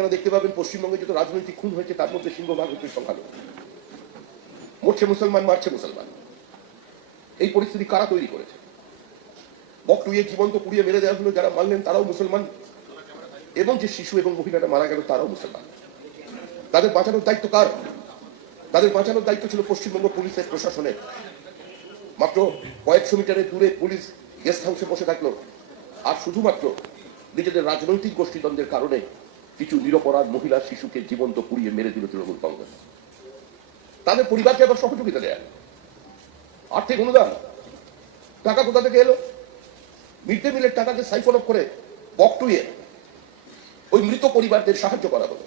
আপনারা দেখতে পাবেন পশ্চিমবঙ্গে যত রাজনৈতিক খুন হয়েছে তার মধ্যে সিংহভাগ হচ্ছে সংখ্যালঘু। মরছে মুসলমান, মারছে মুসলমান। এই পরিস্থিতি কারা তৈরি করেছে? বকটুইয়ে জীবন্ত পুড়িয়ে মেরে দেওয়া হলো, যারা মারলেন তারাও মুসলমান, এবং যে শিশু এবং মহিলারা মারা গেল তারাও মুসলমান। তাদের বাঁচানোর দায়িত্ব কার? তাদের বাঁচানোর দায়িত্ব ছিল পশ্চিমবঙ্গ পুলিশের, প্রশাসনের। মাত্র কয়েকশো মিটারের দূরে পুলিশ গেস্ট হাউসে বসে থাকলো, আর শুধুমাত্র নিজেদের রাজনৈতিক গোষ্ঠীদ্বন্দ্বের কারণে কিছু নিরপরাধ মহিলা শিশুকে জীবন্ত পুড়িয়ে মেরে দিল তৃণমূল কংগ্রেস। তাদের পরিবারকে আবার সহযোগিতা দেয়, আর্থিক অনুদান। টাকা কোথা থেকে এলো? মিড ডে মিলের টাকাকে সাইফন অফ করে বকটুইয়ে ওই মৃত পরিবারদের সাহায্য করা হলো।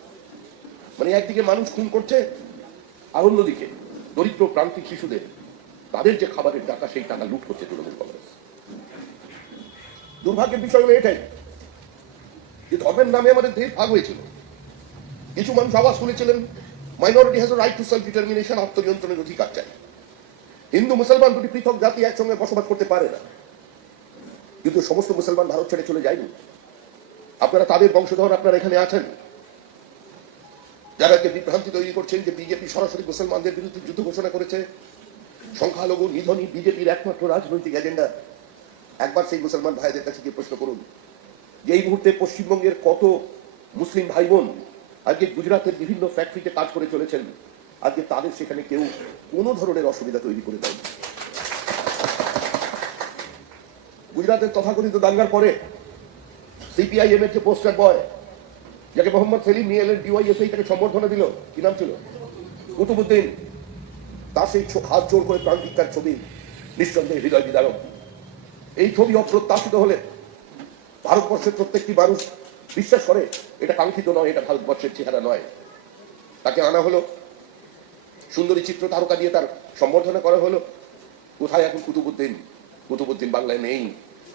মানে একদিকে মানুষ খুন করছে, আর অন্যদিকে দরিদ্র প্রান্তিক শিশুদের তাদের যে খাবারের টাকা, সেই টাকা লুট করছে তৃণমূল কংগ্রেস। দুর্ভাগ্যের বিষয় হলো এটাই যে ধর্মের নামে আমাদের দেশ ভাগ হয়েছিল। কিছু মানুষ আওয়াজ তুলেছিলেন, minority has a right to self determination, আত্মনিয়ন্ত্রণের অধিকার চাই। হিন্দু মুসলমান দুটি পৃথক জাতি একসঙ্গে বসবাস করতে পারে না। কিন্তু সমস্ত মুসলমান ভারত ছেড়ে চলে যায়নি। আপনারা তাদের বংশধর, আপনারা এখানে আছেন, যারা বিভ্রান্তি তৈরি করছেন যে বিজেপি সরাসরি মুসলমানদের বিরুদ্ধে যুদ্ধ ঘোষণা করেছে, সংখ্যালঘু নিধনই বিজেপির একমাত্র রাজনৈতিক এজেন্ডা। একবার সেই মুসলমান ভাইদের কাছে গিয়ে প্রশ্ন করুন যে এই মুহূর্তে পশ্চিমবঙ্গের কত মুসলিম ভাই বোন আজকে গুজরাটের বিভিন্ন ফ্যাক্টরিতে কাজ করে চলেছেন, আজকে তাদের সেখানে কেউ কোনো ধরনের অসুবিধা তৈরি করে দেয়নি। গুজরাটের তথাকথিত দাঙ্গার পরে সিপিআইএম এর যে পোস্টার বয়, যাকে মোহাম্মদ সেলিম নিয়ে এলেন ডিওয়াইএসআই, তাকে সম্বর্ধনা দিল, কি নাম ছিল? কুতুবুদ্দিন। তার সেই হাত জোর করে প্রাণ ভিক্ষার ছবি নিঃসন্দেহে হৃদয় বিদারক। এই ছবি অপ্রত্যাশিত হলে ভারতবর্ষের প্রত্যেকটি মানুষ বিশ্বাস করে এটা কাঙ্ক্ষিত নয়, এটা ভারতবর্ষের চেহারা নয়। তাকে আনা হলো, সুন্দরী চিত্র তারকা দিয়ে তার সম্বর্ধনা করা হলো। কোথায় এখন কুতুবুদ্দিন? কুতুবুদ্দিন বাংলায় নেই,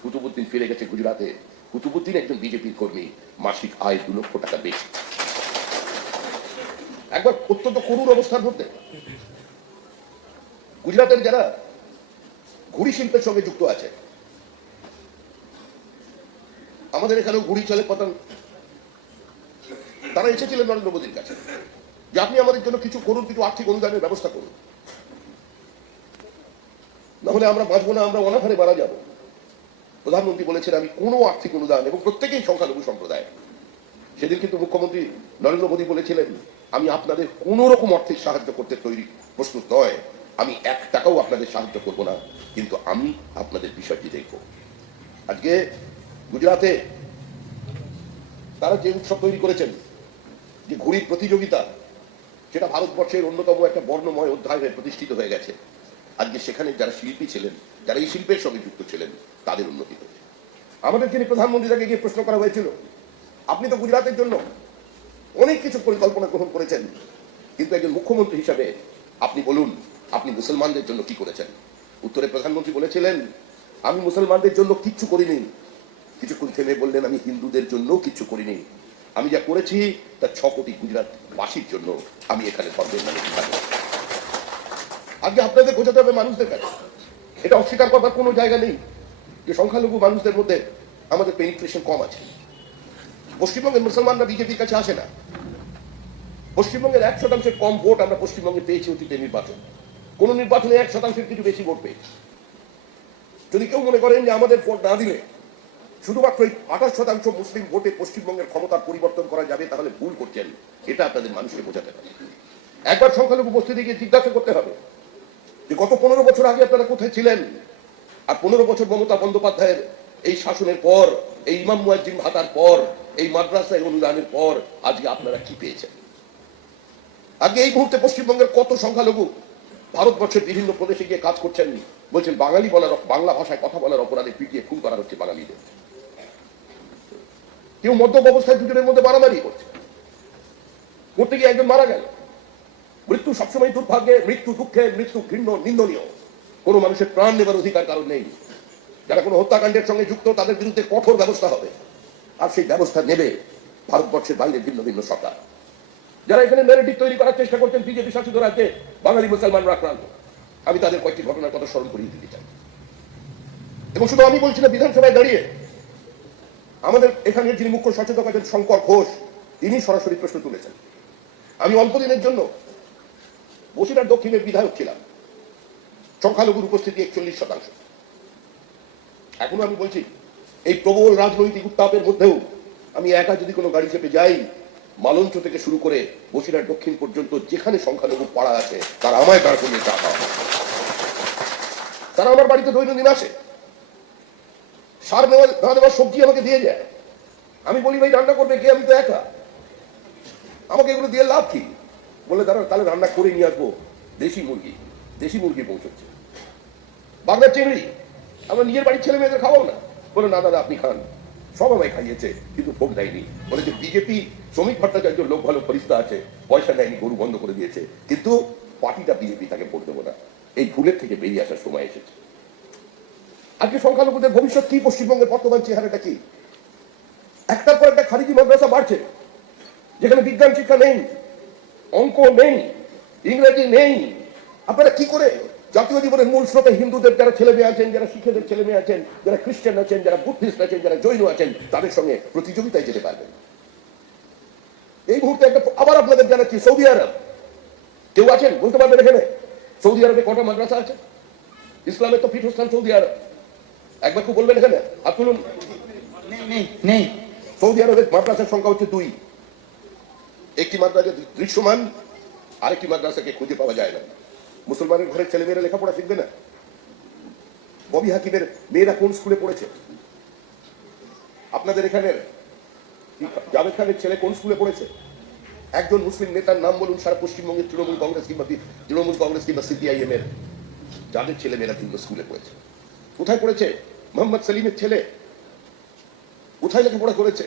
কুতুবুদ্দিন ফিরে গেছে গুজরাটে। কুতুবুদ্দিন একজন বিজেপির কর্মী, মাসিক আয় 2 লক্ষ টাকা বেশি। একবার অত্যন্ত করুণ অবস্থার মধ্যে গুজরাটের যারা ঘুড়ি শিল্পের সঙ্গে যুক্ত আছে, আমাদের এখানেও ঘুড়ি চলে পতন, তারা এসেছিলেন নরেন্দ্র মোদীর কাছে যে আপনি আমাদের জন্য কিছু করুন, কিছু আর্থিক অনুদানের ব্যবস্থা করুন, নাহলে আমরা বাঁচবো না, আমরা অনাহারে মারা যাব। প্রধানমন্ত্রী বলেছেন আমি কোনো আর্থিক অনুদান, এবং প্রত্যেকেই সংখ্যালঘু সম্প্রদায়। সেদিন কিন্তু মুখ্যমন্ত্রী নরেন্দ্র মোদী বলেছিলেন আমি আপনাদের কোন রকম আর্থিক সাহায্য করতে প্রস্তুত নয়, আমি 1 টাকাও আপনাদের সাহায্য করব না, কিন্তু আমি আপনাদের বিষয়টি দেখব। আজকে গুজরাটে তারা যে উৎসব তৈরি করেছেন, যে ঘুড়ির প্রতিযোগিতা, সেটা ভারতবর্ষের অন্যতম একটা বর্ণময় অধ্যায় হয়ে প্রতিষ্ঠিত হয়ে গেছে। আজকে সেখানে যারা শিল্পী ছিলেন, যারা এই শিল্পের সঙ্গে যুক্ত ছিলেন, তাদের উন্নতি হয়েছে। আমাদের যিনি প্রধানমন্ত্রী, তাকে গিয়ে প্রশ্ন করা হয়েছিল আপনি তো গুজরাটের জন্য অনেক কিছু পরিকল্পনা গ্রহণ করেছেন, কিন্তু একজন মুখ্যমন্ত্রী হিসাবে আপনি বলুন আপনি মুসলমানদের জন্য কি করেছেন? উত্তরে প্রধানমন্ত্রী বলেছিলেন আমি মুসলমানদের জন্য কিচ্ছু করিনি। কিছুক্ষণ থেমে বললেন আমি হিন্দুদের জন্য কিচ্ছু করিনি, আমি যা করেছি তা 6 কোটি গুজরাটবাসীর জন্য আমি এখানে ধর্মের নামে থাকবো। আজকে আপনাদের বোঝাতে হবে মানুষদের কাছে, এটা অস্বীকার করবার কোনো জায়গা নেই যে সংখ্যালঘু মানুষদের মধ্যে আমাদের পেনিট্রেশন কম আছে। পশ্চিমবঙ্গের মুসলমানরা বিজেপির কাছে আসে না। পশ্চিমবঙ্গের 1% কম ভোট আমরা পশ্চিমবঙ্গে পেয়েছি অতীতে নির্বাচন। কোন নির্বাচনে 1% কিছু বেশি ভোট পেয়েছি। যদি কেউ মনে করেন যে আমাদের ভোট না দিলে শুধুমাত্র 28% মুসলিম ভোটে পশ্চিমবঙ্গের ক্ষমতার পরিবর্তন করা যাবে, তাহলে ভুল করছেন। এটা আপনাদের মানুষকে বোঝাতে হবে। একবার সংখ্যালঘু বস্তিতে গিয়ে জিজ্ঞাসা করতে হবে যে গত 15 বছর আগে আপনারা কোথায় ছিলেন, আর 15 বছর মমতা বন্দ্যোপাধ্যায়ের এই শাসনের পর, এই ইমাম মুয়াজ্জিন ভাতার পর, এই মাদ্রাসায় অনুদানের পর আজকে আপনারা কি পেয়েছেন? আজকে এই মুহূর্তে পশ্চিমবঙ্গের কত সংখ্যালঘু ভারতবর্ষের বিভিন্ন প্রদেশে গিয়ে কাজ করছেন, বলছেন বাংলা ভাষায় কথা বলার অপরাধে পিটিয়ে খুন করা হচ্ছে বাঙালিদের। কেউ মদ্যপ অবস্থায় দুজনের মধ্যে মারামারি করছে, করতে গিয়ে একজন মারা গেল। মৃত্যু সবসময় দুর্ভাগ্যে, মৃত্যু দুঃখে, মৃত্যু ঘৃণ্য, নিন্দনীয়। কোন মানুষের প্রাণ নেবার অধিকার কারণ নেই। যারা কোনো হত্যাকাণ্ডের সঙ্গে যুক্ত তাদের বিরুদ্ধে কঠোর ব্যবস্থা হবে, আর সেই ব্যবস্থা নেবে ভারতবর্ষের বাইরে ভিন্ন ভিন্ন সরকার। যারা এখানে ন্যারেটিভ তৈরি করার চেষ্টা করছেন বিজেপি শাসিত রাজ্যে বাঙালি মুসলমানরা আক্রান্ত, আমি তাদের কয়েকটি ঘটনার কথা স্মরণ করিয়ে দিতে চাই। এবং শুধু আমি বলছি না, বিধানসভায় দাঁড়িয়ে আমাদের এখানে যিনি মুখ্য সচেতক আছেন শঙ্কর ঘোষ, তিনি সরাসরি প্রশ্ন তুলেছেন। আমি অল্প দিনের জন্য বসিরহাট দক্ষিণের বিধায়ক ছিলাম, সংখ্যালঘুর উপস্থিতি 41%। এখনো আমি বলছি, এই প্রবল রাজনৈতিক উত্তাপের মধ্যেও আমি একা যদি কোনো গাড়ি চেপে যাই, মালঞ্চ থেকে শুরু করে বসিরহাট দক্ষিণ পর্যন্ত যেখানে সংখ্যালঘু পাড়া আছে তারা আমায় দাঁড় করিয়ে চা খাওয়া, তারা আমার বাড়িতে দৈনন্দিন আসে, সার না দেওয়ার সবজি আমাকে দিয়ে যায়। আমি বলি ভাই রান্না করবে কে, আমি তো একা, আমাকে এগুলো দিয়ে লাভ কি? বলে তাহলে রান্না করে নিয়ে আসবো দেশি মুরগি পৌঁছচ্ছে, বাগদার চিংড়ি, আমরা নিজের বাড়ির ছেলে মেয়েদের খাওয়াও না। বলে না দাদা আপনি খান, সব আমায় খাইয়েছে কিন্তু ভোট দেয়নি। বলে যে বিজেপি শ্রমিক ভট্টাচার্য লোক ভালো ফরিস্তা আছে, পয়সা নেয়নি, গরু বন্ধ করে দিয়েছে, কিন্তু পার্টিটা বিজেপি, তাকে ভোট দেবো না। এই ভুলের থেকে বেরিয়ে আসার সময় এসেছে। আজকে সংখ্যালঘুদের ভবিষ্যৎ কি, পশ্চিমবঙ্গের বর্তমান চেহারাটা কি? একটার পর একটা খারিজি মাদ্রাসা বাড়ছে, যেখানে বিজ্ঞান শিক্ষা নেই, অঙ্ক নেই, ইংরেজি নেই। আপনারা কি করে জাতীয় জীবনের মূল স্রোতে হিন্দুদের যারা ছেলে মেয়ে আছেন, যারা শিখেদের ছেলে মেয়ে আছেন, যারা খ্রিস্টান আছেন, যারা বুদ্ধিস্ট আছেন, যারা জৈন আছেন, তাদের সঙ্গে প্রতিযোগিতায় যেতে পারবেন? এই মুহূর্তে আবার আপনাদের জানাচ্ছি, সৌদি আরব কেউ আছেন বলতে পারবেন এখানে সৌদি আরবে কটা মাদ্রাসা আছে? ইসলামের তো পীঠস্থান সৌদি আরব, একবার কেউ বলবেন এখানে? আর তুলুন, নেই। সৌদি আরবের মাদ্রাসার সংখ্যা হচ্ছে 2। একটি মাদ্রাসা দৃশ্যমান, আরেকটি মাদ্রাসাকে খুঁজে পাওয়া যায় না। মুসলমানের ঘরের ছেলেমেয়েরা লেখাপড়া শিখবে না? ববি হাকিমের মেয়েরা কোন স্কুলে পড়েছে? আপনাদের এখানে জাভেদ খানের ছেলে কোন স্কুলে পড়েছে? একজন মুসলিম নেতার নাম বলুন সারা পশ্চিমবঙ্গের তৃণমূল কংগ্রেস কিংবা সিপিআইএম এর যাদের ছেলেমেয়েরা কিন্তু স্কুলে পড়েছে। কোথায় পড়েছে? মোহাম্মদ সেলিমের ছেলে কোথায় লেখাপড়া করেছে?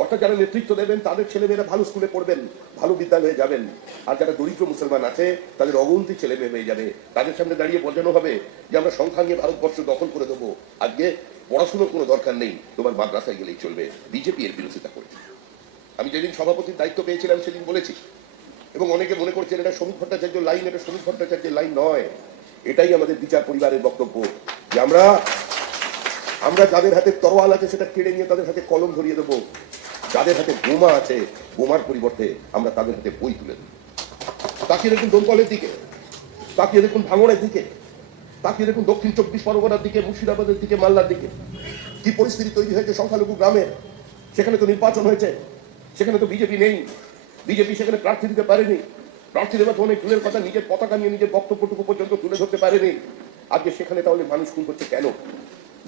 অর্থাৎ যারা নেতৃত্ব দেবেন তাদের ছেলেমেয়েরা ভালো স্কুলে পড়বেন, ভালো বিদ্যালয়ে যাবেন, আর যারা দরিদ্র মুসলমান আছে তাদের অগন্তি ছেলে মেয়ে হয়ে যাবে। তাদের সামনে দাঁড়িয়ে বোঝানো হবে যে আমরা সংখ্যা নিয়ে ভারতবর্ষ দখল করে দেবো, আজকে পড়াশোনার কোনো দরকার নেই, তোমার মাদ্রাসায় গেলেই চলবে। বিজেপি এর বিরোধিতা করেছে। আমি যেদিন সভাপতির দায়িত্ব পেয়েছিলাম সেদিন বলেছি, এবং অনেকে মনে করছেন এটা শ্রমিক ভট্টাচার্য লাইন, এটা শ্রমিক ভট্টাচার্যের লাইন নয়। এটাই আমাদের বিচার পরিবারের বক্তব্য যে আমরা যাদের হাতে তরোয়াল আছে সেটা কেড়ে নিয়ে তাদের হাতে কলম ধরিয়ে দেবো, যাদের হাতে বোমা আছে বোমার পরিবর্তে আমরা তাদের হাতে বই তুলে দেব। তাকিয়ে দেখুন দমকলের দিকে, তাকিয়ে দেখুন ভাঙড়ের দিকে, তাকিয়ে দেখুন দক্ষিণ 24 পরগনার দিকে, মুর্শিদাবাদের দিকে, মালদার দিকে। কি পরিস্থিতি তৈরি হয়েছে সংখ্যালঘু গ্রামের। সেখানে তো নির্বাচন হয়েছে, সেখানে তো বিজেপি নেই, বিজেপি সেখানে প্রার্থী দিতে পারেনি, প্রার্থী দেওয়া তো অনেক দূরের কথা, নিজের পতাকা নিয়ে নিজের বক্তব্যটুকু পর্যন্ত তুলে ধরতে পারেনি। আজকে সেখানে তাহলে মানুষ খুন করছে কেন?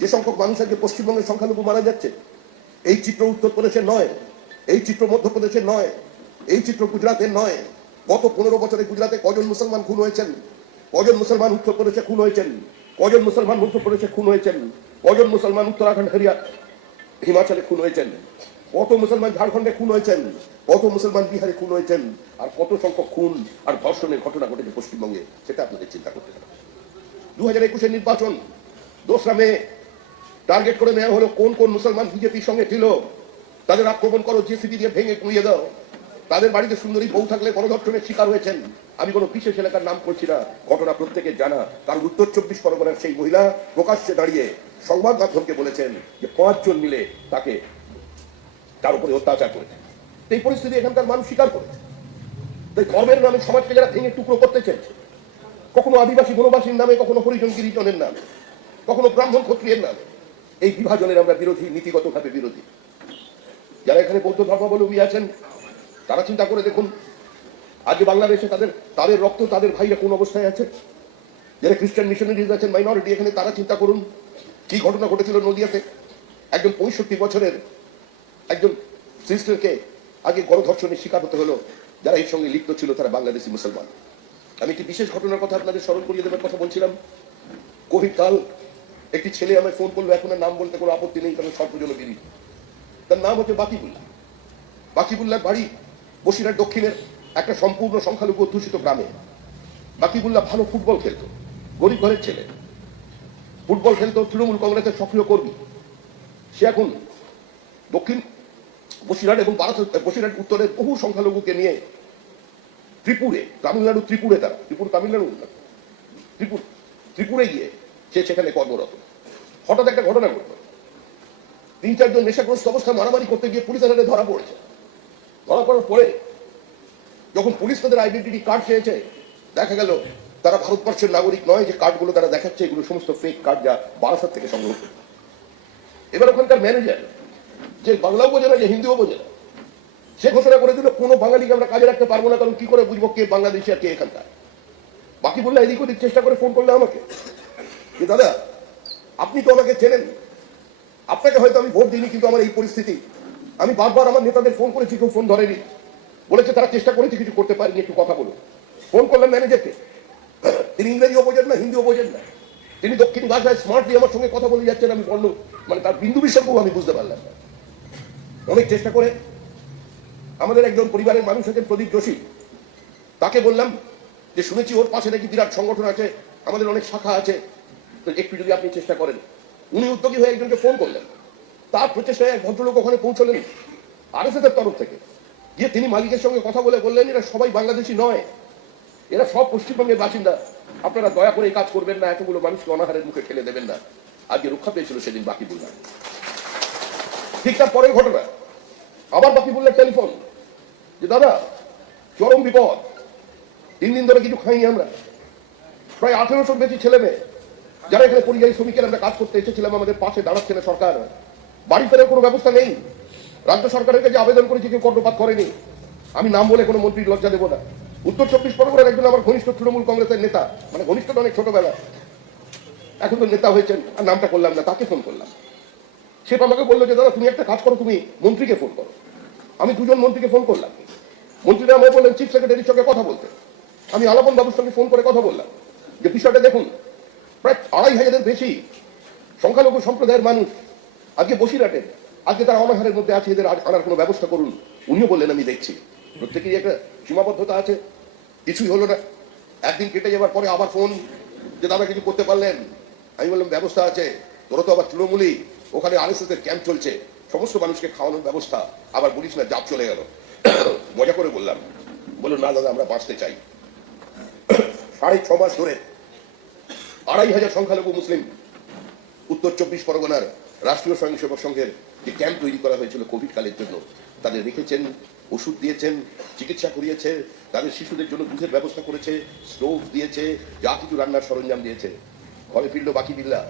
যে সংখ্যক মানুষ আজকে পশ্চিমবঙ্গের সংখ্যালঘু মারা যাচ্ছে, এই চিত্র উত্তরপ্রদেশের নয়, এই চিত্র মধ্যপ্রদেশের নয়, এই চিত্র গুজরাটের নয়। গত 15 বছরে গুজরাটে কজন মুসলমান খুন হয়েছেন, কজন মুসলমান উত্তরপ্রদেশে খুন হয়েছেন, কজন মুসলমান মধ্যপ্রদেশে খুন হয়েছেন, কজন মুসলমান উত্তরাখণ্ড হিমাচলে খুন হয়েছেন, কত মুসলমান ঝাড়খণ্ডে খুন হয়েছেন, কত মুসলমান বিহারে খুন হয়েছেন, আর কত সংখ্যক খুন আর ধর্ষণের ঘটনা ঘটেছে পশ্চিমবঙ্গে, সেটা আপনাদের চিন্তা করতে হবে। 2021 নির্বাচন 2রা মে টার্গেট করে নেওয়া হলো কোন কোন মুসলমান বিজেপির সঙ্গে ছিল, তাদের আক্রমণ করো, জেসিবি দিয়ে ভেঙে গুঁড়িয়ে দাও। তাদের বাড়িতে সুন্দরী বউ থাকলে গণধর্ষণের শিকার হয়েছেন। আমি কোনো বিশেষ এলাকার নাম করছি না, ঘটনা প্রত্যেকের জানা। কারণ উত্তর 24 পরগনার সেই মহিলা প্রকাশ্যে দাঁড়িয়ে সংবাদ মাধ্যমকে বলেছেন যে 5 জন মিলে তার উপরে অত্যাচার করেছে। এই পরিস্থিতি এখানকার মানুষ স্বীকার করেছে। তাই ধর্মের নামে সমাজকে যারা ভেঙে টুকরো করতে চেয়েছে, কখনো আদিবাসী বনবাসীর নামে, কখনো হরিজন গিরিজনের নামে, কখনো ব্রাহ্মণ ক্ষত্রিয়ের নামে, এই বিভাজনের আমরা বিরোধী, নীতিগতভাবে বিরোধী। যারা এখানে বৌদ্ধ ধর্মাবলম্বী আছেন তারা চিন্তা করে দেখুন আজকে বাংলাদেশে তাদের রক্ত, তাদের ভাইরা কোন অবস্থায় আছে। যারা খ্রিস্টান মিশনারিজ আছেন, মাইনরিটি এখানে, তারা চিন্তা করুন কি ঘটনা ঘটেছিল নদিয়াতে। একজন 65 বছরের একজন সিস্টারকে আগে গণধর্ষণের শিকার হতে হলো। যারা এর সঙ্গে লিপ্ত ছিল তারা বাংলাদেশি মুসলমান। আমি একটি বিশেষ ঘটনার কথা আপনাদের স্মরণ করিয়ে দেবার কথা বলছিলাম। কোভিড কাল একটি ছেলে আমায় ফোন করলো, এখন আর নাম বলতে কোনো আপত্তি নেই কারণ সর্বজনবিদিত। তার নাম হচ্ছে বাকিবুল্লাহ। বাকিবুল্লাহর বাড়ি বসিরহাট দক্ষিণের একটা সম্পূর্ণ সংখ্যালঘু অধ্যুষিত গ্রামে। বাকিবুল্লাহ ভালো ফুটবল খেলতো, গরিব ঘরের ছেলে, ফুটবল খেলতো, তৃণমূল কংগ্রেসের সক্রিয় কর্মী। সে এখন দক্ষিণ বসিরহাট এবং বসিরহাট উত্তরের বহু সংখ্যালঘুকে নিয়ে তামিলনাড়ু, ত্রিপুরে গিয়ে সে সেখানে কর্মরত। হঠাৎ একটা ঘটনা ঘটল, 3-4 জন নেশাগ্রস্ত অবস্থায় মারামারি করতে গিয়ে পুলিশের হাতে ধরা পড়েছে। ধরা পড়ার পরে যখন পুলিশ তাদের আইডেন্টিটি কার্ড চেয়েছে, দেখা গেল তারা ভারতবর্ষের নাগরিক নয়। যে কার্ডগুলো তারা দেখাচ্ছে এগুলো সমস্ত ফেক কার্ড, যা বারাসাত থেকে সংগ্রহ করে। এবার ওখানকার ম্যানেজার, যে বাংলাও বোঝে না, যে হিন্দিও বোঝে না, সে ঘোষণা করে দিল কোনো বাঙালিকে আমরা কাজে রাখতে পারবো না, কারণ কি করে বুঝবো কে বাংলাদেশি আর কে এখানকার। বাকি বললে এদিক ওদিক চেষ্টা করে ফোন করলে আমাকে, যে দাদা আপনি তো আমাকে চেনেন, আপনাকে হয়তো আমি ভোট দিইনি, কিন্তু আমার এই পরিস্থিতি, আমি বারবার আমার নেতাদের ফোন করেছি, কেউ ফোন ধরেনি, বলেছে তারা চেষ্টা করেছে কিছু করতে পারেনি, একটু কথা বলুন। ফোন করলাম ম্যানেজারকে, তিনি ইংরেজিও বোঝেন না, হিন্দিও বোঝেন না, তিনি দক্ষিণ ভাষায় স্মার্টলি আমার সঙ্গে কথা বলে যাচ্ছেন। আমি বলল মানে তার বিন্দু বিসর্গও আমি বুঝতে পারলাম না। অনেক চেষ্টা করে আমাদের একজন পরিবারের মানুষ আছেন প্রদীপ যোশী, তাকে বললাম যে শুনেছি ওর পাশে নাকি বিরাট সংগঠন আছে, আমাদের অনেক শাখা আছে, তো একটু যদি আপনি চেষ্টা করেন। উনি উদ্যোগী হয়ে একজনকে ফোন করলেন, তার প্রচেষ্টায় এক ভদ্রলোক ওখানে পৌঁছলেন আরএসএস এর তরফ থেকে, গিয়ে তিনি মালিকের সঙ্গে কথা বলে বললেন এরা সবাই বাংলাদেশি নয়, এরা সব পশ্চিমবঙ্গের বাসিন্দা, আপনারা দয়া করে এই কাজ করবেন না, এতগুলো মানুষকে অনাহারের মুখে ঠেলে দেবেন না। আজকে রক্ষা পেয়েছিল সেদিন বাকিবুল্লাহ। ঠিক তার পরের ঘটনা, আবার বাকিবুল্লাহ টেলিফোন, যে দাদা চরম বিপদ, 3 দিন ধরে কিছু খাইনি আমরা, প্রায় 1800 বেশি ছেলে মেয়ে যারা এখানে পরিযায়ী শ্রমিকের আমরা কাজ করতে এসেছিলাম, আমাদের পাশে দাঁড়াচ্ছে না সরকার, বাড়ি ফেরার কোনো ব্যবস্থা নেই। রাজ্য সরকারের কাছে আবেদন করেছি, কেউ কর্ণপাত করেনি। আমি নাম বলে কোনো মন্ত্রীর লজ্জা দেবো না। উত্তর 24 পরগনার একজন আমার ঘনিষ্ঠ তৃণমূল কংগ্রেসের নেতা, মানে ঘনিষ্ঠ অনেক ছোটবেলা, এখন তো নেতা হয়েছেন, আর নামটা করলাম না, তাকে ফোন করলাম। সে আমাকে বললো যে দাদা তুমি একটা কাজ করো, তুমি মন্ত্রীকে ফোন করো। আমি 2জন মন্ত্রীকে ফোন করলাম, মন্ত্রীরা আমায় বললেন চিফ সেক্রেটারির সঙ্গে কথা বলতে। আমি আলাপন বাবুর সঙ্গে ফোন করে কথা বললাম যে বিষয়টা দেখুন, প্রায় 2500-এর বেশি সংখ্যালঘু সম্প্রদায়ের মানুষ আজকে বসিরহাটে, আজকে তারা অনাহারের মধ্যে আছে, এদের আনার কোনো ব্যবস্থা করুন। উনিও বললেন আমি দেখছি। প্রত্যেকেরই একটা সীমাবদ্ধতা আছে, কিছুই হলো না। একদিন কেটে যাবার পরে আবার ফোন, যে দাদা কিছু করতে পারলেন? আমি বললাম ব্যবস্থা আছে, তোরা তো আবার তৃণমূলই, ওখানে আরএসএস এর ক্যাম্প চলছে, সমস্ত মানুষকে খাওয়ানোর ব্যবস্থা, আবার বলিস না জাপ চলে গেল। মজা করে বললাম, বললো না দাদা আমরা বাঁচতে চাই। 6.5 মাস ধরে 2500 সংখ্যালঘু মুসলিম উত্তর 24 পরগনার রাষ্ট্রীয় স্বয়ংসেবক সংঘের যে ক্যাম্প তৈরি করা হয়েছিল কোভিড কালের জন্য, তাদের রেখেছেন, ওষুধ দিয়েছেন, চিকিৎসা করিয়েছে, তাদের শিশুদের জন্য দুধের ব্যবস্থা করেছে, স্টোভ দিয়েছে, যা কিছু রান্নার সরঞ্জাম দিয়েছে। ঘরে ফিরলো বাকিবিল্লাহ,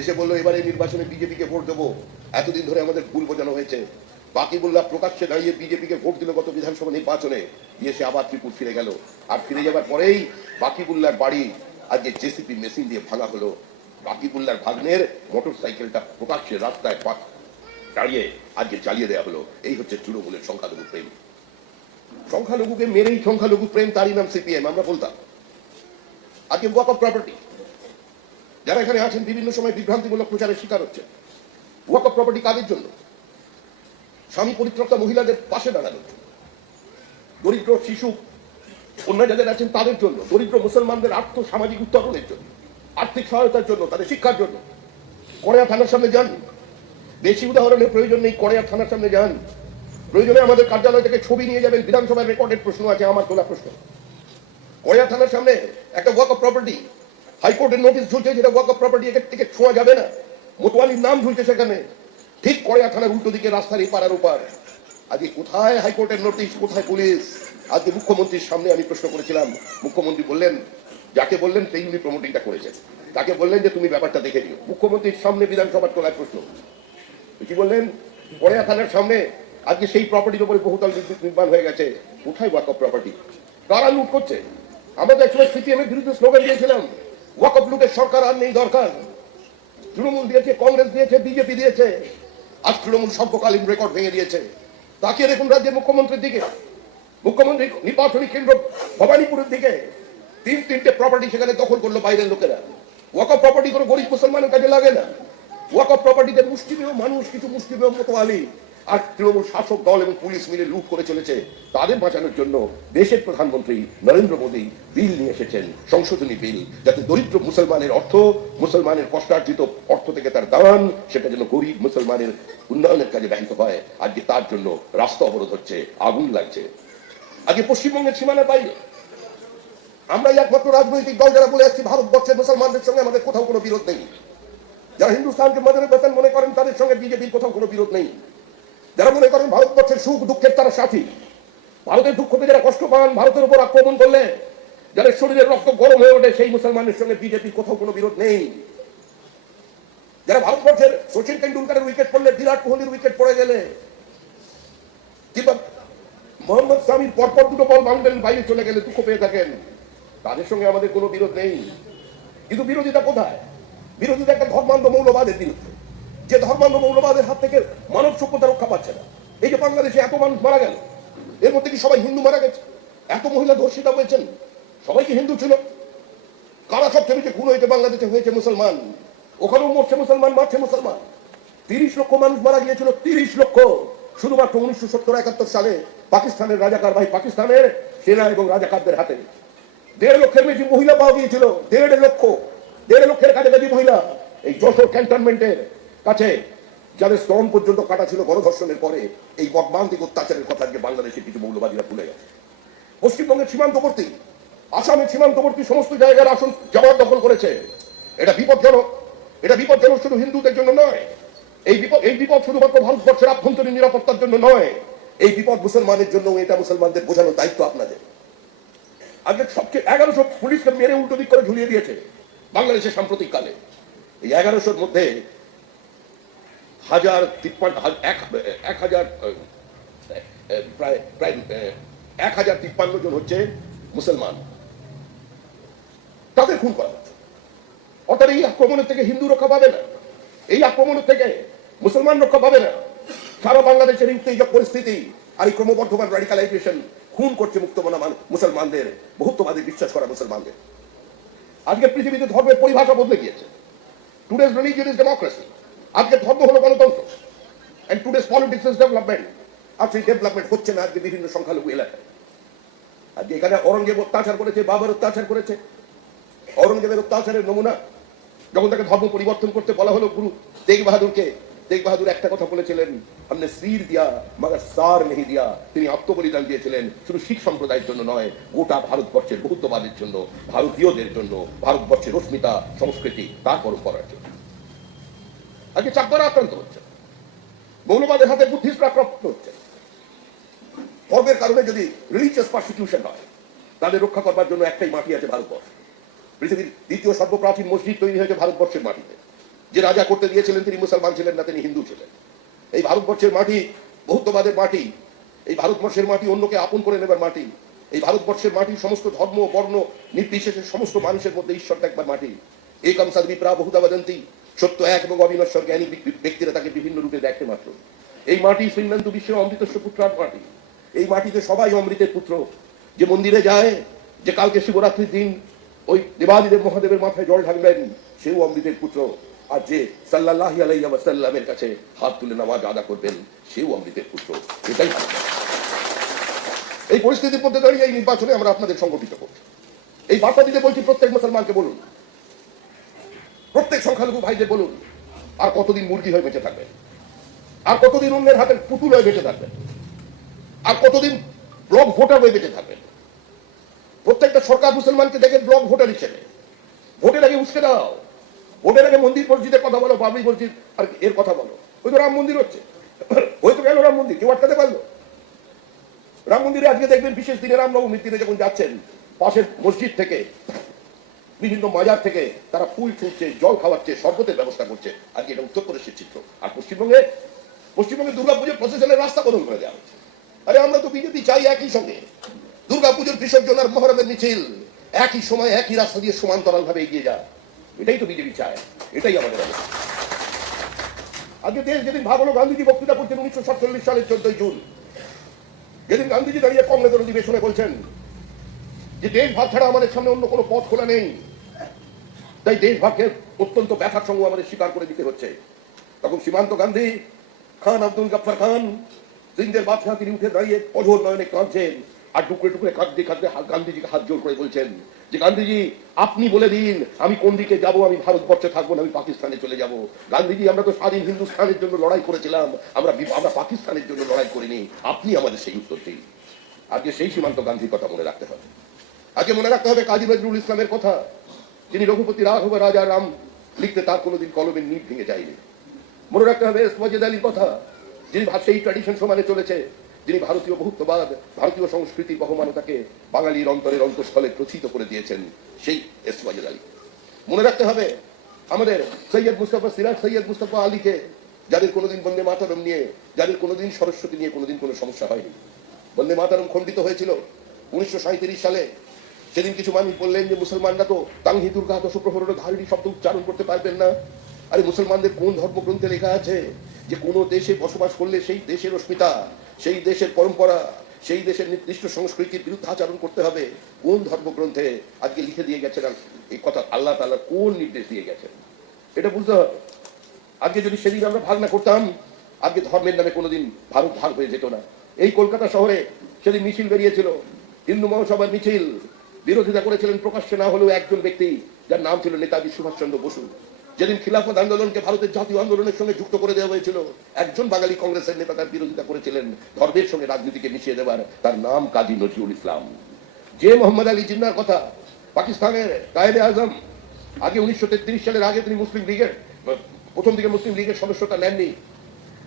এসে বললো এবারে নির্বাচনে বিজেপিকে ভোট দেবো, এতদিন ধরে আমাদের ভুল বোঝানো হয়েছে। বাকিবুল্লাহ প্রকাশ্যে দাঁড়িয়ে বিজেপিকে ভোট দিল গত বিধানসভা নির্বাচনে, দিয়ে সে আবার ত্রিপুর ফিরে গেল। আর ফিরে যাবার পরেই বাকিবুল্লাহর বাড়ি আজকে জেসিপি মেশিন দিয়ে ভাঙা হলো। বাকিবুল্লাহর ভাগ্নের মোটর সাইকেলটা প্রকাশ্যে রাস্তায় দাঁড়িয়ে আজকে জ্বালিয়ে দেওয়া হলো। এই হচ্ছে তৃণমূলের সংখ্যালঘু প্রেম। সংখ্যালঘুকে মেরেই সংখ্যালঘু প্রেম, তারই নাম সিপিএম আমরা বলতাম। আজকে ওয়াকফ প্রপার্টি, যারা এখানে আছেন বিভিন্ন সময় বিভ্রান্তিমূলক প্রচারের শিকার হচ্ছে। ওয়াকফ প্রপার্টি কাদের জন্য? স্বামী পরিত্যক্তা মহিলাদের পাশে দাঁড়ানোর জন্য, দরিদ্র শিশু অন্য যাদের আছেন তাদের জন্য, দরিদ্র মুসলমানদের আর্থ সামাজিক উত্তরণের জন্য, আর্থিক সহায়তার জন্য, তাদের শিক্ষার জন্য। কড়িয়া থানার সামনে যান, বেশি উদাহরণের প্রয়োজন নেই, কড়িয়া থানার সামনে যান, প্রয়োজনে আমাদের কার্যালয় থেকে ছবি নিয়ে যাবেন, বিধানসভার রেকর্ডের প্রশ্ন আছে, আমার তোলা প্রশ্ন। কড়িয়া থানার সামনে একটা ওয়াকফ প্রপার্টি, হাইকোর্টের নোটিশ ঝুলছে, যেটা ওয়াকফ প্রপার্টি এখান থেকে ছোঁয়া যাবে না, মোতওয়ালির নাম ঝুলছে সেখানে, ঠিক কড়িয়া থানার উল্টো দিকে রাস্তার এই পাড়ার উপর। আজকে কোথায় হাইকোর্টের নোটিশ, কোথায় পুলিশ? আজকে মুখ্যমন্ত্রীর সামনে আমি প্রশ্ন করেছিলাম, মুখ্যমন্ত্রী বললেন, যাকে বললেন সেই উনি প্রমোটিংটা করেছেন, তাকে বললেন যে তুমি ব্যাপারটা দেখে নিও। মুখ্যমন্ত্রীর সামনে বিধানসভার তোলার প্রশ্ন, কি বললেন? কড়িয়া থানার সামনে আজকে সেই প্রপার্টির উপরে বহুতল বিদ্যুৎ নির্মাণ হয়ে গেছে, কোথায় ওয়াকফ প্রপার্টি? কারা লুট করছে? আমরা তো একসময় সিপিএম এর বিরুদ্ধে স্লোগান দিয়েছিলাম, ওয়াকফ লুটের সরকার আর নেই দরকার। তৃণমূল দিয়েছে, কংগ্রেস দিয়েছে, বিজেপি দিয়েছে, আজ তৃণমূল সর্বকালীন রেকর্ড ভেঙে দিয়েছে। তাকিয়ে দেখুন রাজ্যের মুখ্যমন্ত্রীর দিকে, মুখ্যমন্ত্রী নির্বাচনী কেন্দ্র ভবানীপুরের দিকে 3-3টে প্রপার্টি সেখানে দখল করলো বাইরের লোকেরা। ওয়াকফ প্রপার্টি কোনো গরিব মুসলমানের কাজে লাগে না। ওয়াকফ প্রপার্টিতে মুষ্টিমেয় মানুষ, কিছু মুষ্টিমেয় মোতওয়ালি আর তৃণমূল শাসক দল এবং পুলিশ মিলে লুট করে চলেছে। তাদের বাঁচানোর জন্য দেশের প্রধানমন্ত্রী নরেন্দ্র মোদী বিল নিয়ে এসেছেন, সংশোধনী বিল, যাতে দরিদ্র মুসলমানের অর্থ, মুসলমানের কষ্টার্জিত অর্থ থেকে তার দান, সেটা যেন গরিব মুসলমানের উন্নয়নের কাজে ব্যবহৃত হয়। আজকে তার জন্য রাস্তা অবরোধ হচ্ছে, আগুন লাগছে। আগে পশ্চিমবঙ্গের সীমানার বাইরে আমরা একমাত্র রাজনৈতিক দল যারা বলে আসছি ভারতবর্ষের মুসলমানদের সঙ্গে আমাদের কোথাও কোনো বিরোধ নেই। যারা হিন্দুস্তানকে মাদারে বেতন মনে করেন তাদের সঙ্গে বিজেপির কোথাও কোনো বিরোধ নেই। যারা মনে করেন ভারতবর্ষের সুখ দুঃখের তারা সাথী, ভারতের দুঃখতে যারা কষ্ট পান, ভারতের উপর আক্রমণ করলে যাদের শরীরের রক্ত গরম হয়ে ওঠে, সেই মুসলমানের সঙ্গে বিজেপির কোথাও কোনো বিরোধ নেই। যারা ভারতবর্ষের সচিন তেন্ডুলকারের উইকেট পড়লে, বিরাট কোহলির উইকেট পড়ে গেলে, কিংবা মোহাম্মদ শামির পরপর দুটো বল বাউন্ডারির বাইরে চলে গেলে দুঃখ পেয়ে থাকেন, তাদের সঙ্গে আমাদের কোনো বিরোধ নেই। কিন্তু বিরোধিতা কোথায়? বিরোধিতা একটা ধর্মান্ধ মৌলবাদের বিরুদ্ধে, যে ধর্মান্ধ মৌলবাদের হাত থেকে মানব সভ্যতা রক্ষা পাচ্ছে না। এই যে বাংলাদেশে এত মানুষ মারা গেল, এর মধ্যে কি সবাই হিন্দু মারা গেছে? এত মহিলা ধর্ষিতা হয়েছেন, সবাই কি হিন্দু ছিল? কারা সবচেয়ে বেশি খুন হয়েছে বাংলাদেশে? হয়েছে মুসলমান। ওখানেও মরছে মুসলমান, মারছে মুসলমান। 30 লক্ষ মানুষ মারা গিয়েছিল, 30 লক্ষ, শুধুমাত্র 1970-71 সালে পাকিস্তানের রাজাকার ভাই পাকিস্তানের সেনা এবং রাজাকারদের হাতে। 1.5 লক্ষের বেশি মহিলা পাওয়া গিয়েছিল, 1.5 লক্ষের কাছাকাছি মহিলা এই যশোর ক্যান্টনমেন্টের কাছে, যাদের স্তন পর্যন্ত কাটা ছিল গণধর্ষণের পরে। এই মর্মান্তিক অত্যাচারের কথা আজকে বাংলাদেশের কিছু মৌলবাদীরা ভুলে গেছে। পশ্চিমবঙ্গের সীমান্তবর্তী, আসামের সীমান্তবর্তী সমস্ত জায়গার আসন জবাব দখল করেছে। এটা বিপজ্জনক। এটা বিপজ্জনক শুধু হিন্দুদের জন্য নয়, এই বিপদ শুধুমাত্র ভারতবর্ষের আভ্যন্তরীণ নিরাপত্তার জন্য নয়, এই বিপদ মুসলমানের জন্য। এটা মুসলমানদের বোঝানোর দায়িত্ব আপনাদের। আজকে সবচেয়ে 1100 পুলিশকে মেরে উল্টো দিক করে ঝুলিয়ে দিয়েছে বাংলাদেশের সাম্প্রতিক কালে। এই 1100-র মধ্যে 1053 জন হচ্ছে মুসলমান, তাদের খুন করা হচ্ছে। অর্থাৎ এই আক্রমণের থেকে হিন্দু রক্ষা পাবে না, এই আক্রমণের থেকে মুসলমান রক্ষা পাবে না। সারা বাংলাদেশের উত্তেজক পরিস্থিতি আর এই ক্রমবর্ধমান র্যাডিকালাইজেশন খুন করছে মুক্তমনা মুসলমানদের, বহুত্ববাদী বিশ্বাস করা মুসলমানদের। আজকে পৃথিবীতে ধর্মের পরিভাষা বদলে গিয়েছে। Today's religion is democracy. আজকে ধর্ম হলো গণতন্ত্র। And today's politics is development. আর সেই ডেভেলপমেন্ট হচ্ছে না আজকে বিভিন্ন সংখ্যালঘু এলাকায়। আজকে এখানে অরঙ্গজেব অত্যাচার করেছে, বাবর অত্যাচার করেছে। অরঙ্গজেবের অত্যাচারের নমুনা যখন তাকে ধর্ম পরিবর্তন করতে বলা হলো গুরু তেগ বাহাদুরকে, তেগ বাহাদুর একটা কথা বলেছিলেন, हमने सिर दिया मगर सार नहीं दिया। তিনি আত্মবলিদান দিয়েছিলেন শুধু শিখ সম্প্রদায়ের জন্য নয়, গোটা ভারতবর্ষের বহুত্ববাদের জন্য, ভারতীয়দের জন্য, ভারতবর্ষের অস্মিতা, সংস্কৃতি, তার পরম্পরার জন্য। আজকে চাকমারা আক্রান্ত হচ্ছে, মৌলবাদের হাতে বুদ্ধিস্টরা আক্রান্ত হচ্ছে। ধর্মের কারণে যদি রিলিজিয়াস পারসিকিউশন হয়, তাদের রক্ষা করবার জন্য একটাই মাটি আছে, ভারতবর্ষ। পৃথিবীর দ্বিতীয় সর্বপ্রাচীন মসজিদ তৈরি হয়েছে ভারতবর্ষের মাটিতে। যে রাজা করতে দিয়েছিলেন তিনি মুসলমান ছিলেন না, তিনি হিন্দু ছিলেন। এই ভারতবর্ষের মাটি বহুত্ববাদের মাটি, এই ভারতবর্ষের মাটি অন্যকে আপন করে নেবার মাটি, এই ভারতবর্ষের মাটি সমস্ত ধর্ম বর্ণ নির্বিশেষে সমস্ত মানুষের মধ্যে ঈশ্বর দেখবার মাটি। একম সদ্বিপ্রা বহুধা বদন্তি, সত্য এক এবং অবিনশ্বর জ্ঞানী ব্যক্তিরা তাকে বিভিন্ন রূপে দেখতে মাত্র। এই মাটি শ্রীনন্দু বিশ্বের অমৃতস্ব পুত্রার মাটি। এই মাটিতে সবাই অমৃতের পুত্র। যে মন্দিরে যায়, যে কালকে শিবরাত্রির দিন ওই দেবাদিদেব মহাদেবের মাথায় জল ঢাকবেন, সেও অমৃতের পুত্র। আর যে সাল্লাল্লাহু আলাইহি ওয়াসাল্লামের কাছে হাত তুলে নামাজ আদা করবেন, সেও অমৃতের পুত্র। এটাই এই পরিস্থিতির মধ্যে দাঁড়িয়ে এই নির্বাচনে আমরা আপনাদের সংগঠিত করছি। এই বার্তা দিতে বলছি, প্রত্যেক মুসলমানকে বলুন, প্রত্যেক সংখ্যালঘু ভাইদের বলুন, আর কতদিন মুরগি হয়ে বেঁচে থাকবেন? আর কতদিন অন্যের হাতের পুতুল হয়ে বেঁচে থাকবেন? আর কতদিন ব্লক ভোটার হয়ে বেঁচে থাকবেন? প্রত্যেকটা সরকার মুসলমানকে দেখে ব্লক ভোটার হিসেবে। ভোটের আগে উস্কে দাও, ভোটের আগে মন্দির মসজিদের কথা বলো, বাবরি মসজিদ আর এর কথা বলো। ওই তো রাম মন্দির হচ্ছে, ওই তো গেল রাম মন্দির, কেউ আটকাতে পারলো? রাম মন্দিরে আজকে দেখবেন বিশেষ দিনে, রামনবমীর দিনে যখন যাচ্ছেন, পাশের মসজিদ থেকে বিভিন্ন মাজার থেকে তারা ফুল ছুটছে, জল খাওয়াচ্ছে, শরবতের ব্যবস্থা করছে। আজকে এটা উত্তরপ্রদেশের চিত্র। আর পশ্চিমবঙ্গে দুর্গাপুজোর প্রসেশনের রাস্তা বদল করে দেওয়া হচ্ছে। আরে আমরা তো বিজেপি চাই একই সঙ্গে দুর্গাপুজোর বিসর্জন আর মহরমের মিছিল একই সময় একই রাস্তা দিয়ে সমান্তরাল ভাবে এগিয়ে যায়। এটাই তো বিজেপি চায়, এটাই আমাদের অবস্থা। আজকে দেশ যেদিন ভাগ হলো, গান্ধীজি বক্তৃতা করছেন 1947 সালের 14 জুন, যেদিন গান্ধীজি দাঁড়িয়ে কংগ্রেসের অধিবেশনে বলছেন যে দেশ ভাগ ছাড়া আমাদের সামনে অন্য কোনো পথ খোলা নেই, তাই দেশ ভাগকে অত্যন্ত ব্যথার সঙ্গে আমাদের স্বীকার করে দিতে হচ্ছে। তখন সীমান্ত গান্ধী, খান আব্দুল গফফার খান, সিন্ধের বাদশাহ, তিনি উঠে দাঁড়িয়ে অঝোর নয়নে কাঁদছেন আর টুকরে টুকরে কাঁদতে কাঁদতে গান্ধীজিকে হাত জোর করে বলছেন যে গান্ধীজি আপনি বলে দিন আমি কোন দিকে যাব, আমি ভারতবর্ষে থাকবো না, আমি পাকিস্তানে চলে যাব। গান্ধীজি আমরা তো স্বাধীন হিন্দুস্তানের জন্য লড়াই করেছিলাম, আমরা পাকিস্তানের জন্য লড়াই করিনি, আপনি আমাদের সেই উত্তর দিন। আজকে সেই সীমান্ত গান্ধীর কথা মনে রাখতে হবে। আজকে মনে রাখতে হবে কাজী নজরুল ইসলামের কথা, যিনি রঘুপতি রাঘব রাজা রাম লিখতে তার কোনোদিন কলমের নিট ভেঙে যায়নি। মনে রাখতে হবে ওয়াজেদ আলীর কথা, যিনি সেই ট্র্যাডিশন সমানে চলেছে, যিনি ভারতীয় বহুত্ববাদ, ভারতীয় সংস্কৃতি বহমানতাকে বাঙালির অন্তরের অন্তঃস্থলে প্রথিত করে দিয়েছেন, সেই এস ওয়াজেদ আলী। মনে রাখতে হবে আমাদের সৈয়দ মুস্তফা সিরাজ সৈয়দ মুস্তফা আলীকে, যাদের কোনোদিন বন্দে মাতরম নিয়ে, যাদের কোনোদিন সরস্বতী নিয়ে কোনোদিন কোনো সমস্যা হয়নি। বন্দে মাতরম খণ্ডিত হয়েছিল 1937 সালে। সেদিন কিছু মানুষ বললেন যে মুসলমানরা তো তাংহি দুর্গা দশপ্রহরের ধারণী শব্দ উচ্চারণ করতে পারবেন না। আরে মুসলমানদের কোন ধর্মগ্রন্থে লেখা আছে যে কোনো দেশে বসবাস করলে সেই দেশের অস্মিতা, সেই দেশের পরম্পরা, সেই দেশের নির্দিষ্ট সংস্কৃতির বিরুদ্ধে আচরণ করতে হবে? কোন ধর্মগ্রন্থে আজকে লিখে দিয়ে গেছেন? আর এই কথা আল্লাহ তাআলা কোন নির্দেশ দিয়ে গেছেন? এটা বুঝতে হবে। আজকে যদি সেদিন আমরা ভাগ না করতাম, আজকে ধর্মের নামে কোনোদিন ভারত ভাগ হয়ে যেত না। এই কলকাতা শহরে সেদিন মিছিল বেরিয়েছিল, হিন্দু মহাসভার মিছিল। বিরোধিতা করেছিলেন প্রকাশ্যে না হলেও একজন ব্যক্তি, যার নাম ছিল নেতাজি সুভাষচন্দ্র বসু। যেদিন খিলাফত আন্দোলনকে ভারতের জাতীয় আন্দোলনের সঙ্গে যুক্ত করে দেওয়া হয়েছিল, একজন বাঙালি কংগ্রেসের নেতা তার বিরোধিতা করেছিলেন ধর্মের সঙ্গে রাজনীতিকে মিশিয়ে দেওয়ার। তার নাম কাজী নজরুল ইসলাম। যে মোহাম্মদ আলী জিন্নার কথা, পাকিস্তানের কায়েদে আজম, আগে 1933 সালের আগে তিনি মুসলিম লীগের প্রথম দিকে মুসলিম লীগের সদস্যতা নেননি।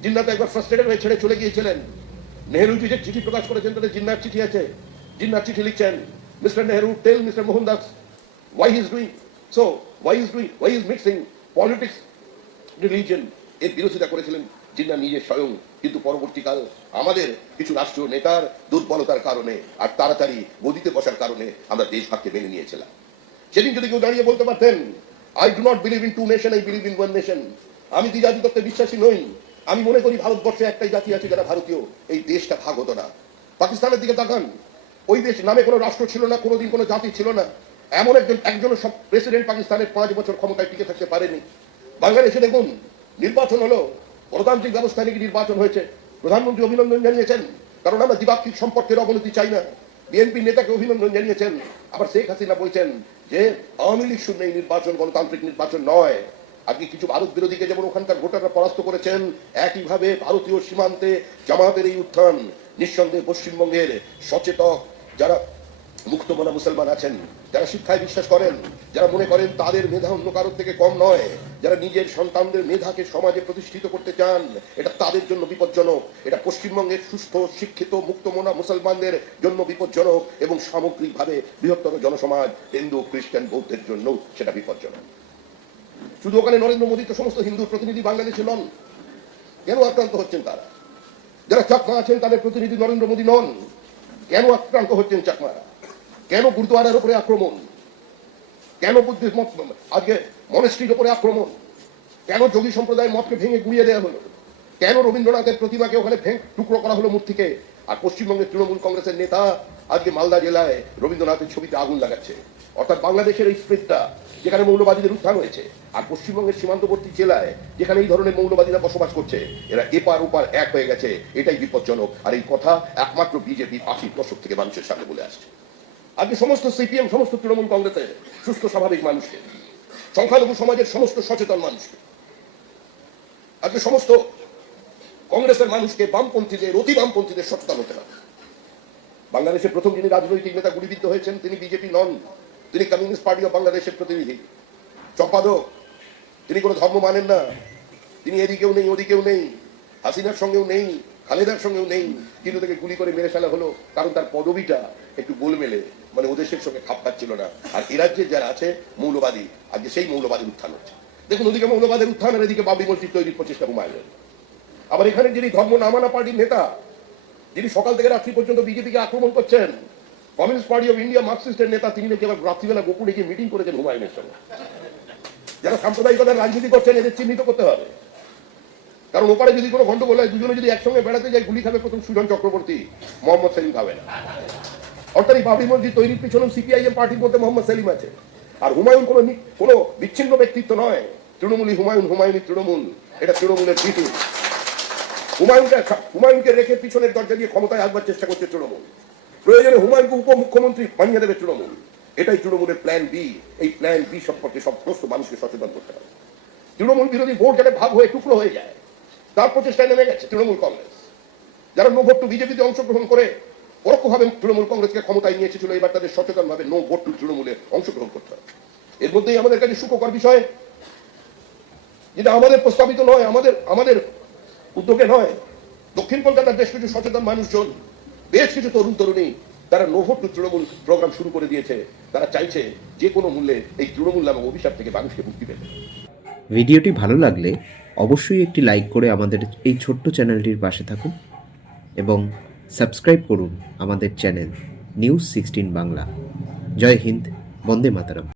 জিন্না তো একবার ফ্রাস্ট্রেটেড হয়ে ছেড়ে চলে গিয়েছিলেন। নেহরুজি যে চিঠি প্রকাশ করেছেন তাতে জিন্নার চিঠি আছে। জিন্নার চিঠি লিখছেন, mister Nehru, tell mister Mohandas why he is doing so, why he is mixing politics, religion। এর বিরোধিতা করেছিলেন জিন্না নিজে স্বয়ং। কিন্তু পরবর্তীকাল আমাদের কিছু রাষ্ট্রীয় নেতার দুর্বলতার কারণে আর তাড়াতাড়ি গদিতে বসার কারণে আমরা দেশভাগকে মেনে নিয়েছিলাম। সেদিন যদি কেউ দাঁড়িয়ে বলতে পারতেন, I do not believe in two nation, I believe in one nation, আমি দ্বিজাতি তত্ত্বে বিশ্বাসী নই, আমি মনে করি ভারতবর্ষে একটাই জাতি আছে যারা ভারতীয়, এই দেশটা ভাগ হতো না। পাকিস্তানের দিকে তাকান, ওই দেশ নামে কোনো রাষ্ট্র ছিল না, কোনোদিন কোনো জাতি ছিল না। এমন একজন সব প্রেসিডেন্ট পাকিস্তানের 5 বছর ক্ষমতায় টিকে থাকতে পারেনি। বাংলাদেশে দেখুন, নির্বাচন হলো, গণতান্ত্রিক ব্যবস্থা নিয়ে নির্বাচন হয়েছে, প্রধানমন্ত্রী অভিনন্দন জানিয়েছেন, কারণ আমরা দ্বিপাক্ষিক সম্পর্কের অবনতি চাই না। বিএনপি নেতাকে অভিনন্দন জানিয়েছেন। আবার শেখ হাসিনা বলছেন যে আওয়ামী লীগ শূন্য এই নির্বাচন গণতান্ত্রিক নির্বাচন নয়। আজকে কিছু ভারত বিরোধীকে যেমন ওখানকার ভোটাররা পরাস্ত করেছেন, একইভাবে ভারতীয় সীমান্তে জামাতের এই উত্থান নিঃসন্দেহে পশ্চিমবঙ্গের সচেতক যারা মুক্তমনা মুসলমান আছেন, যারা শিক্ষায় বিশ্বাস করেন, যারা মনে করেন তাদের মেধা অন্য কারোর থেকে কম নয়, যারা নিজের সন্তানদের মেধাকে সমাজে প্রতিষ্ঠিত করতে চান, এটা তাদের জন্য বিপজ্জনক। এটা পশ্চিমবঙ্গের সুস্থ শিক্ষিত মুক্তমনা মুসলমানদের জন্য বিপজ্জনক এবং সামগ্রিকভাবে বৃহত্তর জনসমাজ হিন্দু খ্রিস্টান বৌদ্ধের জন্য সেটা বিপজ্জনক। শুধু ওখানে নরেন্দ্র মোদী তো সমস্ত হিন্দুর প্রতিনিধি বাংলাদেশে নন। কেন আক্রান্ত হচ্ছেন তারা? যারা চাকমা আছেন তাদের প্রতিনিধি নরেন্দ্র মোদী নন। কেন আক্রান্ত হচ্ছেন চাকমারা? কেন গুরুদুয়ারার উপরে আক্রমণ? কেন বুদ্ধিস্ট আজকে মনেস্ট্রির উপরে আক্রমণ? কেন যোগী সম্প্রদায়ের মতকে ভেঙে গুঁড়িয়ে দেওয়া হলো? কেন রবীন্দ্রনাথের প্রতিমাকে ওখানে টুকরো করা হলো মূর্তিকে? আর পশ্চিমবঙ্গের তৃণমূল কংগ্রেসের নেতা আজকে মালদা জেলায় রবীন্দ্রনাথের ছবিতে আগুন লাগাচ্ছে। অর্থাৎ বাংলাদেশের এই স্প্রিটটা যেখানে মৌলবাদীদের উত্থান হয়েছে, আর পশ্চিমবঙ্গের সীমান্তবর্তী জেলায় যেখানে এই ধরনের মৌলবাদীরা বসবাস করছে, এরা এপার ওপার এক হয়ে গেছে। এটাই বিপজ্জনক। আর এই কথা একমাত্র বিজেপি 80 দশক থেকে মানুষের সামনে বলে আসছে। আজকে সমস্ত সিপিএম, সমস্ত তৃণমূল কংগ্রেসের সুস্থ স্বাভাবিক মানুষকে, সংখ্যালঘু সমাজের সমস্ত সচেতন মানুষকে, আজকে সমস্ত কংগ্রেসের মানুষকে, বামপন্থীদের, অতি বামপন্থীদের সচেতন হতে হবে। বাংলাদেশের প্রথম যিনি রাজনৈতিক নেতা গুলিবিদ্ধ হয়েছেন তিনি বিজেপি নন, তিনি কমিউনিস্ট পার্টি অফ বাংলাদেশের প্রতিনিধি, সম্পাদক। তিনি কোনো ধর্ম মানেন না, তিনি এদিকেও নেই ওদিকেও নেই, হাসিনার সঙ্গেও নেই, খালেদার সঙ্গেও নেই, কিন্তু তাকে গুলি করে মেরে ফেলা হলো কারণ তার পদবিটা একটু গোলমেলে, মানে ওদেশের সঙ্গে খাপ খাচ্ছিল না। আর এ রাজ্যের যারা আছে মৌলবাদী, আজকে সেই মৌলবাদীর উত্থান হচ্ছে। দেখুন, ওদিকে মৌলবাদের উত্থান আর এদিকে বাবরি মসজিদ তৈরির প্রচেষ্টা হুমায়ুনের। আবার এখানে যিনি ধর্ম নামানা পার্টির নেতা, যিনি সকাল থেকে রাত্রি পর্যন্ত বিজেপিকে আক্রমণ করছেন, কমিউনিস্ট পার্টি অফ ইন্ডিয়া মার্কসিস্টের নেতা, তিনি নাকি আবার রাত্রিবেলা গোপনে গিয়ে মিটিং করেছেন হুমায়ুনের সঙ্গে। যারা সাম্প্রদায়িকতার রাজনীতি করছেন এদের চিহ্নিত করতে হবে, কারণ ওপারে যদি কোনো গন্ডগোল হয়, দুজনে যদি একসঙ্গে বেড়াতে যায়, গুলি খাবে প্রথম সুজন চক্রবর্তী, মোহাম্মদ সেলিম খাবে না। অর্থাৎ এই বাবরি মসজিদ তৈরির পিছনে সিপিআইএম পার্টির মধ্যে মোহাম্মদ সেলিম আছে। আর হুমায়ুন কোনো বিচ্ছিন্ন ব্যক্তিত্ব নয়, তৃণমূলী হুমায়ুন তৃণমূল, এটা তৃণমূলের ভিতর। হুমায়ুনকে রেখে পিছনের দরজা দিয়ে ক্ষমতায় আসবার চেষ্টা করছে তৃণমূল। প্রয়োজনে হুমায়ুনকে উপমুখ্যমন্ত্রী বানিয়ে দেবে তৃণমূল। এটাই তৃণমূলের প্ল্যান বি। এই প্ল্যান বি সম্পর্কে সমস্ত মানুষকে সচেতন করতে হবে। তৃণমূল বিরোধী ভোট যাতে ভাগ হয়ে টুকরো হয়ে যায়, তার প্রচেষ্টায় নেমে গেছে তৃণমূল কংগ্রেস। যারা নো ভোট টু বিজেপিতে অংশগ্রহণ করে পরোক্ষভাবে তৃণমূল কংগ্রেসকে ক্ষমতায় নিয়ে এসেছিল, এবার তাদের সচেতন ভাবে নো ভোট টু তৃণমূলে অংশগ্রহণ করতে হবে। এর মধ্যেই আমাদের কাছে সুখকর বিষয়, যেটা আমাদের প্রস্তাবিত নয়, আমাদের উদ্যোগে নয়, দক্ষিণ কলকাতার বেশ কিছু সচেতন মানুষজন, বেশ কিছু তরুণ তরুণী, তারা no vote to Trinamool programme শুরু করে দিয়েছে। তারা চাইছে যে কোনো মূল্যে এই তৃণমূল নামক অভিশাপ থেকে মানুষকে মুক্তি পেতে। ভিডিওটি ভালো লাগলে অবশ্যই একটি লাইক করে আমাদের এই ছোট্ট চ্যানেলটির পাশে থাকুন এবং সাবস্ক্রাইব করুন আমাদের চ্যানেল নিউজ 16 বাংলা। জয় হিন্দ, বন্দে মাতরম।